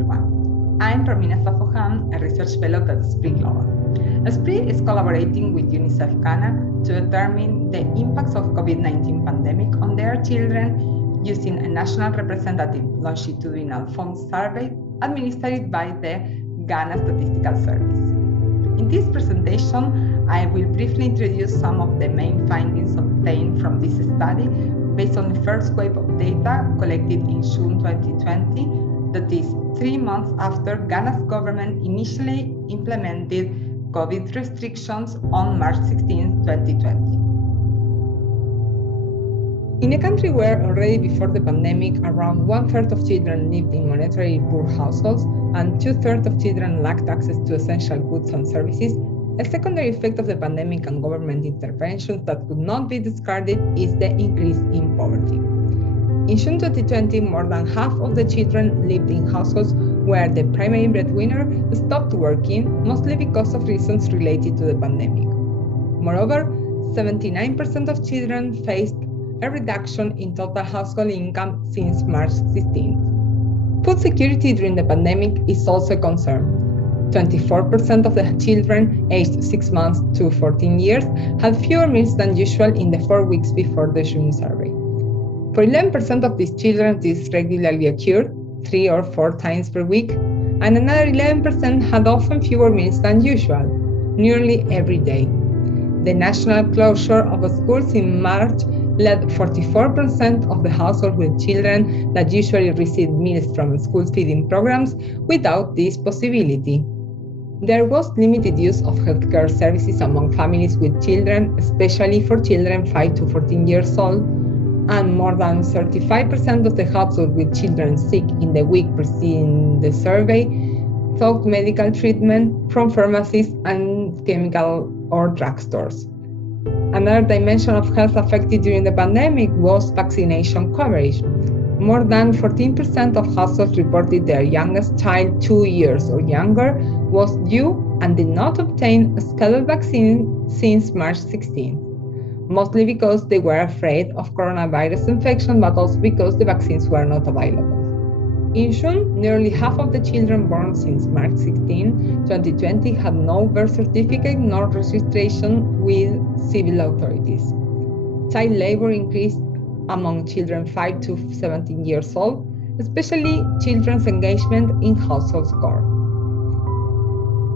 everyone. I'm Romina Safohan, a research fellow at SPRI Global. SPRI is collaborating with UNICEF Ghana to determine the impacts of COVID-19 pandemic on their children using a national representative longitudinal phone survey administered by the Ghana Statistical Service. In this presentation, I will briefly introduce some of the main findings obtained from this study based on the first wave of data collected in June 2020, that is 3 months after Ghana's government initially implemented COVID restrictions on March 16, 2020. In a country where already before the pandemic, around 1/3 of children lived in monetary poor households and 2/3 of children lacked access to essential goods and services, a secondary effect of the pandemic and government interventions that could not be discarded is the increase in poverty. In June 2020, more than half of the children lived in households where the primary breadwinner stopped working, mostly because of reasons related to the pandemic. Moreover, 79% of children faced a reduction in total household income since March 16. Food security during the pandemic is also a concern. 24% of the children aged 6 months to 14 years had fewer meals than usual in the 4 weeks before the June survey. For 11% of these children, this regularly occurred, 3 or 4 times per week, and another 11% had often fewer meals than usual, nearly every day. The national closure of schools in March led 44% of the households with children that usually receive meals from school feeding programs without this possibility. There was limited use of healthcare services among families with children, especially for children 5 to 14 years old, and more than 35% of the households with children sick in the week preceding the survey sought medical treatment from pharmacies and chemical or drugstores. Another dimension of health affected during the pandemic was vaccination coverage. More than 14% of households reported their youngest child 2 years or younger was due and did not obtain a scheduled vaccine since March 16, mostly because they were afraid of coronavirus infection, but also because the vaccines were not available. In June, nearly half of the children born since March 16, 2020 had no birth certificate nor registration with civil authorities. Child labor increased among children 5 to 17 years old, especially children's engagement in household chores.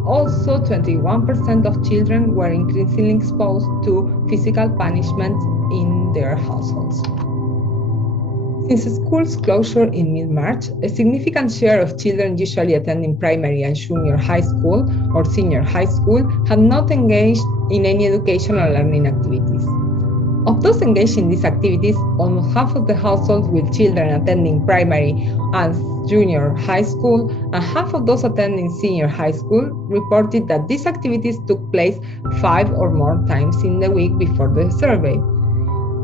Also, 21% of children were increasingly exposed to physical punishment in their households. Since school's closure in mid-March, a significant share of children usually attending primary and junior high school or senior high school had not engaged in any educational learning activities. Of those engaged in these activities, almost half of the households with children attending primary and junior high school and half of those attending senior high school reported that these activities took place 5 or more times in the week before the survey.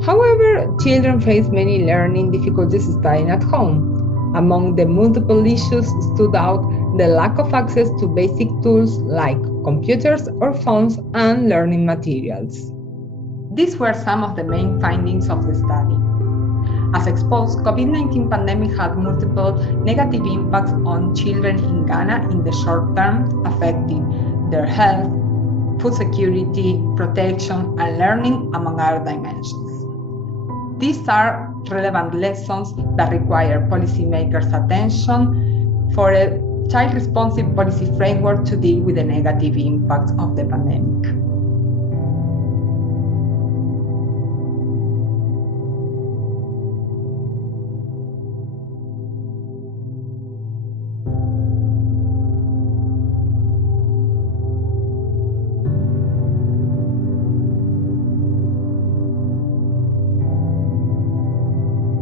However, children face many learning difficulties studying at home. Among the multiple issues stood out the lack of access to basic tools like computers or phones and learning materials. These were some of the main findings of the study. As exposed, COVID-19 pandemic had multiple negative impacts on children in Ghana in the short term, affecting their health, food security, protection, and learning, among other dimensions. These are relevant lessons that require policymakers' attention for a child-responsive policy framework to deal with the negative impacts of the pandemic.